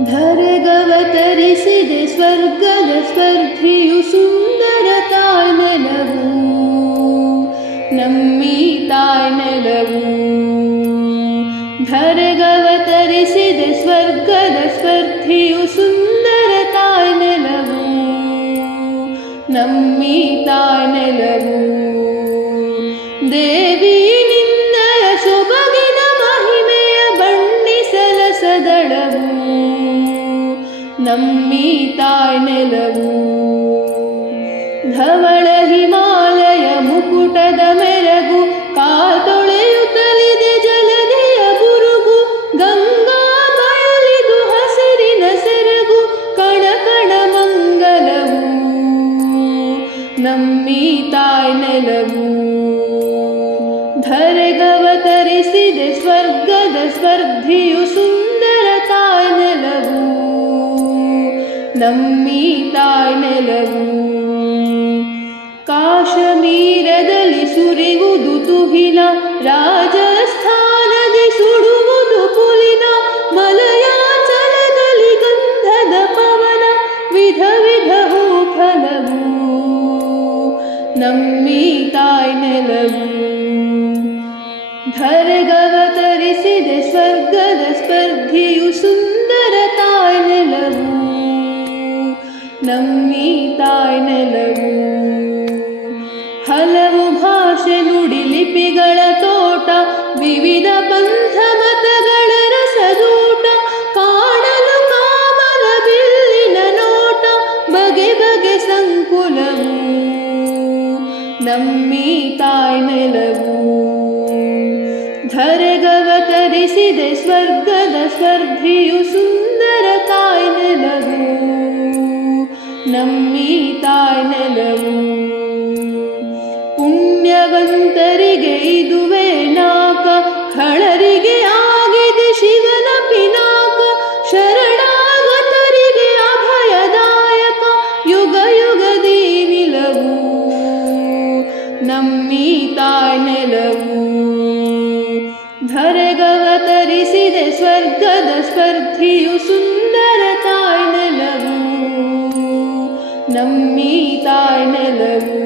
ಧರೆಗವತರಿಸಿದೆ ಸ್ವರ್ಗದ ಸ್ಪರ್ಧಿಯು ಸುಂದರ ತಾಯ್ನೆಲವು ನಮ್ಮೀ ತಾಯ್ನೆಲವು. ಧರೆಗವತರಿಸಿದೆ ಸ್ವರ್ಗದ ಸ್ಪರ್ಧಿಯು ಸುಂದರ ತಾಯ್ನೆಲವು ನಮ್ಮೀ ತಾಯ್ನೆಲವು. ದೇವಿ ನಿನ್ನಯ ಸೊಬಗಿನ ಮಹಿಮೆಯ ಬಣ್ಣಿಸಲಸದಳವು ನಮ್ಮೀ ತಾಯ್ನೆಲವು. ಧವಳ ಹಿಮಾಲಯ ಮುಕುಟದ ಮೆರಗು ಕಾತೊಳೆಯುತ್ತಲಿದೆ ಜಲಧಿಯ ಬುರುಗು. ಗಂಗಾ ಬಯಲಿದು ಹಸಿರಿನ ಸೆರಗು ಕಣ ಕಣ ಮಂಗಲವು ನಮ್ಮೀ ತಾಯ್ನೆಲವು. ಧರೆಗವತರಿಸಿದೆ ಸ್ವರ್ಗದ ಸ್ಪರ್ಧಿಯು ಸುಂದರ ತಾಯ್ನೆಲವು ನಮ್ಮೀ ತಾಯ್ನೆಲವು. ಕಾಶ್ಮೀರದಲ್ಲಿ ಸುರಿಯುವುದು ತುಹಿನ, ರಾಜಸ್ಥಾನದಿ ಸುಡುವುದು ಪುಲಿನ, ಮಲಯಾಚಲದಲ್ಲಿ ಗಂಧದ ಪವನ, ವಿಧ ವಿಧ ಹೂಫಲವು ನಮ್ಮೀ ತಾಯ್ನೆಲವು. ಧರೆಗವತರಿಸಿದೆ ಸ್ವರ್ಗದ ಸ್ಪರ್ಧಿಯು ಸುಂದರ ತಾಯ್ನೆಲವು ನಮ್ಮೀ ತಾಯ್ನೆಲವು. ಹಲವು ಭಾಷೆ ನುಡಿ ಲಿಪಿಗಳ ತೋಟ, ವಿವಿಧ ಪಂಥ ಮತಗಳ ರಸದೂಟ, ಕಾಣಲು ಕಾಮನ ಬಿಲ್ಲಿನ ನೋಟ, ಬಗೆ ಬಗೆ ಸಂಕುಲವು ನಮ್ಮೀ ತಾಯ್ನೆಲವು. ಧರೆಗವತರಿಸಿದೆ ಸ್ವರ್ಗದ ಸ್ಪರ್ಧಿಯು ಸುಂದರ ತಾಯ್ನೆಲವು ನಮ್ಮೀ ತಾಯ್ನೆಲವು. ಪುಣ್ಯವಂತರಿಗೆ ಇದುವೇ ನಾಕ, ಖಳರಿಗೆ ಆಗಿದೆ ಶಿವನ ಪಿನಾಕ, ಶರಣಾಗತರಿಗೆ ಅಭಯದಾಯಕ, ಯುಗ ಯುಗದಿ ನಿಲವು ನಮ್ಮೀ ತಾಯ್ನೆಲವು. ಧರೆಗವತರಿಸಿದೆ ಸ್ವರ್ಗದ ಸ್ಪರ್ಧಿಯು ಸುಂದರ ತಾಯ್ನೆಲವು ನಮ್ಮೀ ತಾಯ್ನೆಲವು.